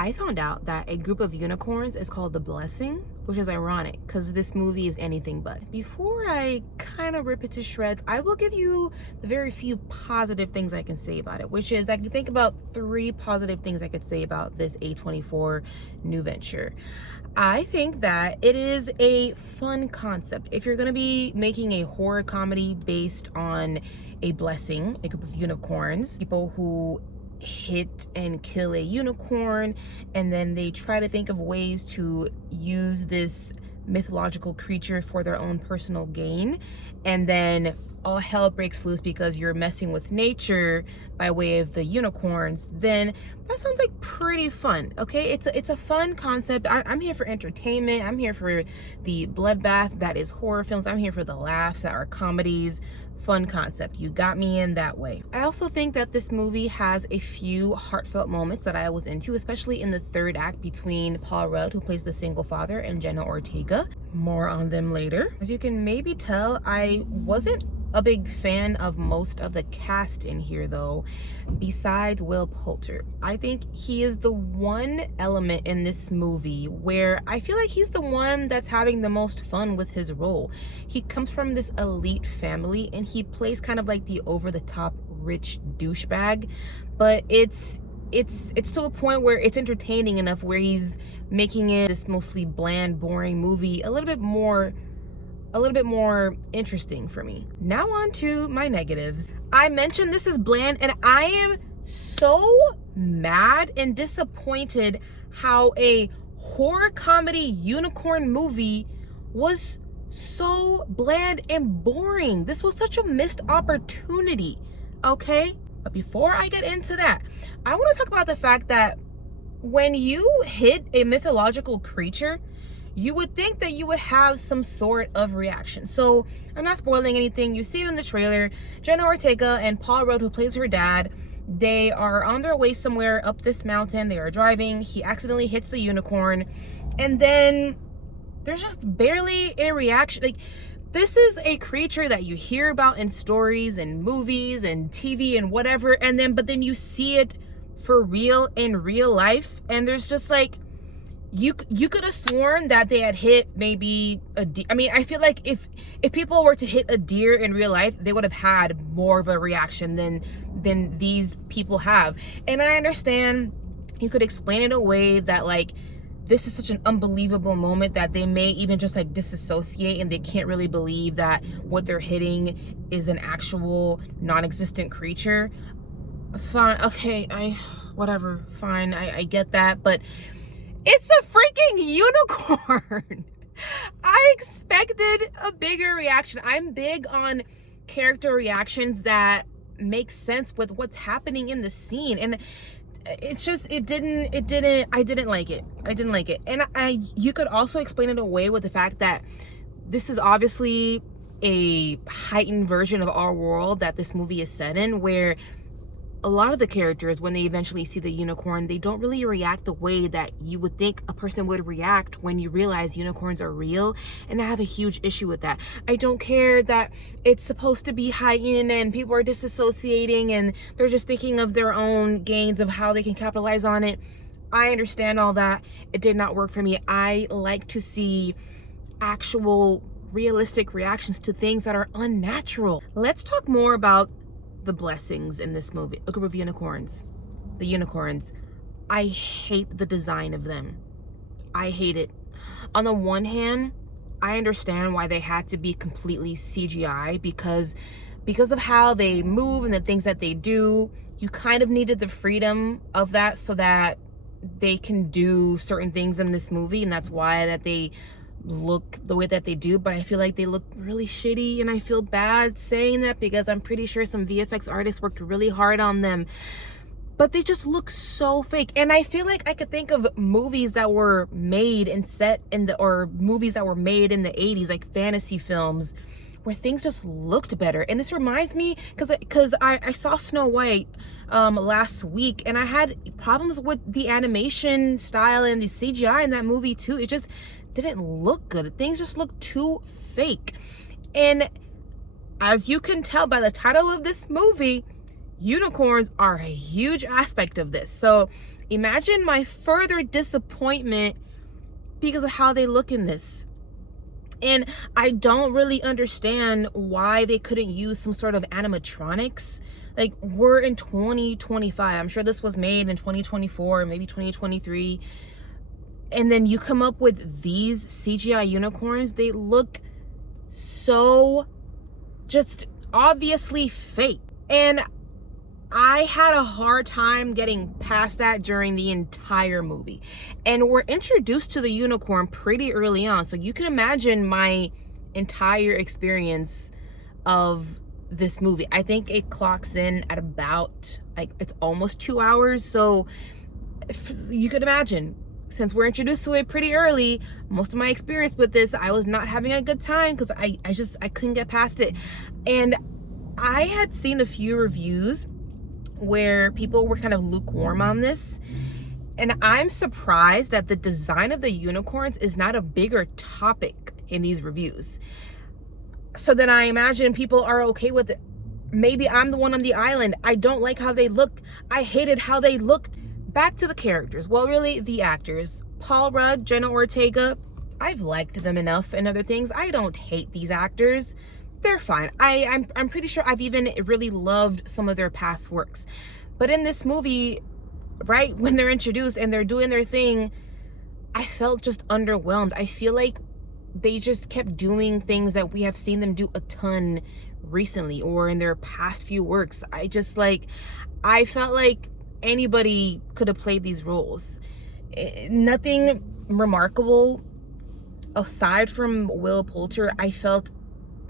I found out that a group of unicorns is called The Blessing, which is ironic because this movie is anything but. Before I kind of rip it to shreds, I will give you the very few positive things I can say about it, which is I can think about 3 positive things I could say about this A24 new venture. I think that it is a fun concept. If you're going to be making a horror comedy based on a blessing, a group of unicorns, people who hit and kill a unicorn, and then they try to think of ways to use this mythological creature for their own personal gain, and then all hell breaks loose because you're messing with nature by way of the unicorns, then that sounds like pretty fun. Okay, it's a fun concept. I'm here for entertainment. I'm here for the bloodbath that is horror films. I'm here for the laughs that are comedies. Fun concept. You got me in that way. I also think that this movie has a few heartfelt moments that I was into, especially in the 3rd act between Paul Rudd, who plays the single father, and Jenna Ortega. More on them later. As you can maybe tell, I wasn't a big fan of most of the cast in here though, besides Will Poulter. I think he is the one element in this movie where I feel like he's the one that's having the most fun with his role. He comes from this elite family and he plays kind of like the over-the-top rich douchebag, but it's to a point where it's entertaining enough where he's making it this mostly bland, boring movie a little bit more interesting for me. Now on to my negatives. I mentioned this is bland, and I am so mad and disappointed how a horror comedy unicorn movie was so bland and boring. This was such a missed opportunity, okay? But before I get into that, I want to talk about the fact that when you hit a mythological creature, you would think that you would have some sort of reaction. So I'm not spoiling anything. You see it in the trailer. Jenna Ortega and Paul Rudd, who plays her dad, they are on their way somewhere up this mountain. They are driving. He accidentally hits the unicorn. And then there's just barely a reaction. Like, this is a creature that you hear about in stories and movies and TV and whatever. But then you see it for real in real life. And there's just like, you could have sworn that they had hit maybe a deer. I mean, I feel like if people were to hit a deer in real life, they would have had more of a reaction than these people have. And I understand you could explain it away that like this is such an unbelievable moment that they may even just like disassociate and they can't really believe that what they're hitting is an actual non-existent creature. Fine, okay, whatever, fine, I get that, but it's a freaking unicorn. I expected a bigger reaction. I'm big on character reactions that make sense with what's happening in the scene. And it's just, I didn't like it. I didn't like it. And you could also explain it away with the fact that this is obviously a heightened version of our world that this movie is set in, where a lot of the characters, when they eventually see the unicorn, they don't really react the way that you would think a person would react when you realize unicorns are real. And I have a huge issue with that. I don't care that it's supposed to be heightened and people are disassociating and they're just thinking of their own gains of how they can capitalize on it. I understand all that. It did not work for me. I like to see actual realistic reactions to things that are unnatural. Let's talk more about the blessings in this movie. A group of unicorns. The unicorns. I hate the design of them. I hate it. On the one hand, I understand why they had to be completely CGI because of how they move and the things that they do. You kind of needed the freedom of that so that they can do certain things in this movie, and that's why that they look the way that they do. But I feel like they look really shitty, and I feel bad saying that because I'm pretty sure some VFX artists worked really hard on them, but they just look so fake. And I feel like I could think of movies that were made and set in or movies that were made in the 80s, like fantasy films, where things just looked better. And this reminds me, because I saw Snow White last week, and I had problems with the animation style and the CGI in that movie too. It just didn't look good. Things just looked too fake. And as you can tell by the title of this movie, unicorns are a huge aspect of this. So imagine my further disappointment because of how they look in this. And I don't really understand why they couldn't use some sort of animatronics. Like, we're in 2025. I'm sure this was made in 2024, maybe 2023. And then you come up with these CGI unicorns. They look so just obviously fake. And I had a hard time getting past that during the entire movie. And we're introduced to the unicorn pretty early on. So you can imagine my entire experience of this movie. I think it clocks in at about, like, it's almost 2 hours. So you could imagine, since we're introduced to it pretty early, most of my experience with this, I was not having a good time because I couldn't get past it. And I had seen a few reviews where people were kind of lukewarm on this. And I'm surprised that the design of the unicorns is not a bigger topic in these reviews. So then I imagine people are okay with it. Maybe I'm the one on the island. I don't like how they look. I hated how they looked. Back to the characters. Well, really, the actors. Paul Rudd, Jenna Ortega, I've liked them enough and other things. I don't hate these actors. They're fine. I'm pretty sure I've even really loved some of their past works. But in this movie, right, when they're introduced and they're doing their thing, I felt just underwhelmed. I feel like they just kept doing things that we have seen them do a ton recently or in their past few works. I felt like anybody could have played these roles. Nothing remarkable aside from Will Poulter. I felt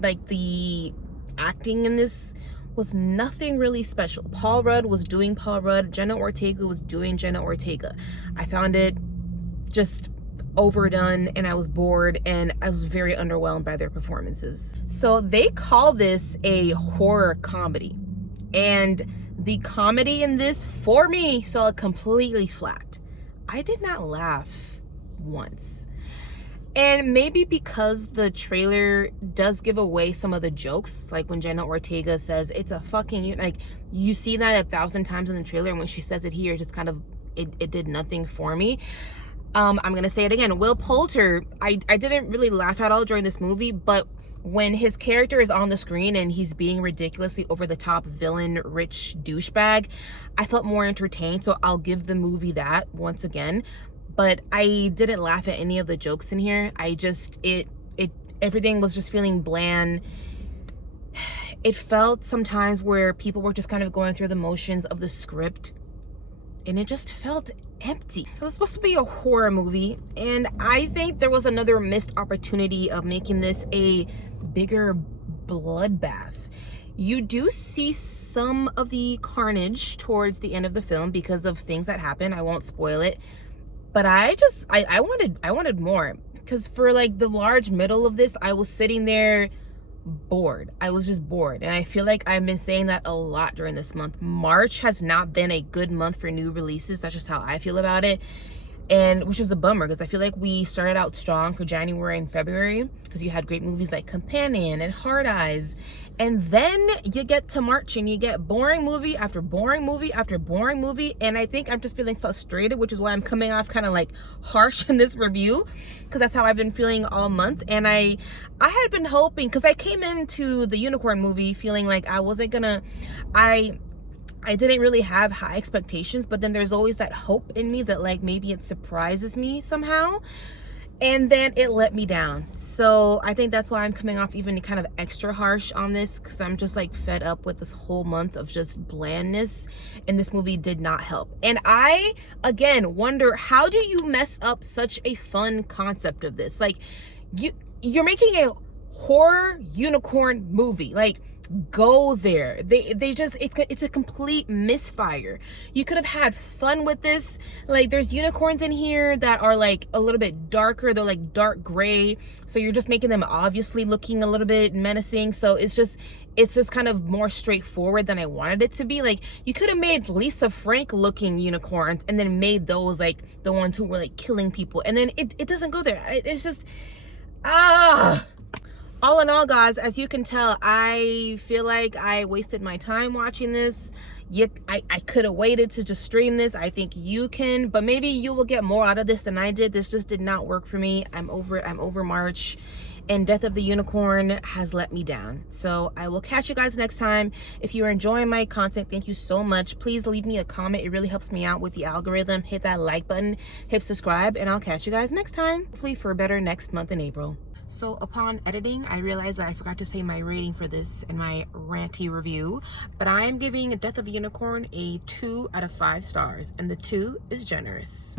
like the acting in this was nothing really special. Paul Rudd was doing Paul Rudd. Jenna Ortega was doing Jenna Ortega. I found it just overdone and I was bored and I was very underwhelmed by their performances. So they call this a horror comedy. And the comedy in this, for me, felt completely flat. I did not laugh once. And maybe because the trailer does give away some of the jokes, like when Jenna Ortega says, it's a fucking, like, you see that 1,000 times in the trailer, and when she says it here, just kind of, it did nothing for me. I'm gonna say it again. Will Poulter, I didn't really laugh at all during this movie, but when his character is on the screen and he's being ridiculously over the top villain, rich douchebag, I felt more entertained. So I'll give the movie that once again. But I didn't laugh at any of the jokes in here. Everything was just feeling bland. It felt sometimes where people were just kind of going through the motions of the script, and it just felt empty. So it's supposed to be a horror movie, and I think there was another missed opportunity of making this a bigger bloodbath. You do see some of the carnage towards the end of the film because of things that happen. I won't spoil it. But I wanted more, because for like the large middle of this, I was sitting there bored. I was just bored. And I feel like I've been saying that a lot during this month. March has not been a good month for new releases. That's just how I feel about it. And which is a bummer, because I feel like we started out strong for January and February, because you had great movies like Companion and Hard Eyes. And then you get to March and you get boring movie after boring movie after boring movie. And I think I'm just feeling frustrated, which is why I'm coming off kind of like harsh in this review, because that's how I've been feeling all month. And I had been hoping, because I came into the Unicorn movie feeling like I wasn't gonna, I didn't really have high expectations, but then there's always that hope in me that like maybe it surprises me somehow. And then it let me down. So I think that's why I'm coming off even kind of extra harsh on this, because I'm just like fed up with this whole month of just blandness, and this movie did not help. And I, again, wonder, how do you mess up such a fun concept of this? Like, you're making a horror unicorn movie. Like, go there. They just, it's a complete misfire. You could have had fun with this. Like, there's unicorns in here that are like a little bit darker. They're like dark gray, so you're just making them obviously looking a little bit menacing. So it's just kind of more straightforward than I wanted it to be. Like, you could have made Lisa Frank looking unicorns and then made those like the ones who were like killing people, and then it doesn't go there. It's just all in all, guys, as you can tell, I feel like I wasted my time watching this. I could have waited to just stream this. I think you can, but maybe you will get more out of this than I did. This just did not work for me. I'm over March, and Death of the Unicorn has let me down. So I will catch you guys next time. If you're enjoying my content, thank you so much. Please leave me a comment. It really helps me out with the algorithm. Hit that like button, hit subscribe, and I'll catch you guys next time. Hopefully for a better next month in April. So upon editing, I realized that I forgot to say my rating for this in my ranty review, but I am giving Death of a Unicorn a 2 out of 5 stars, and the 2 is generous.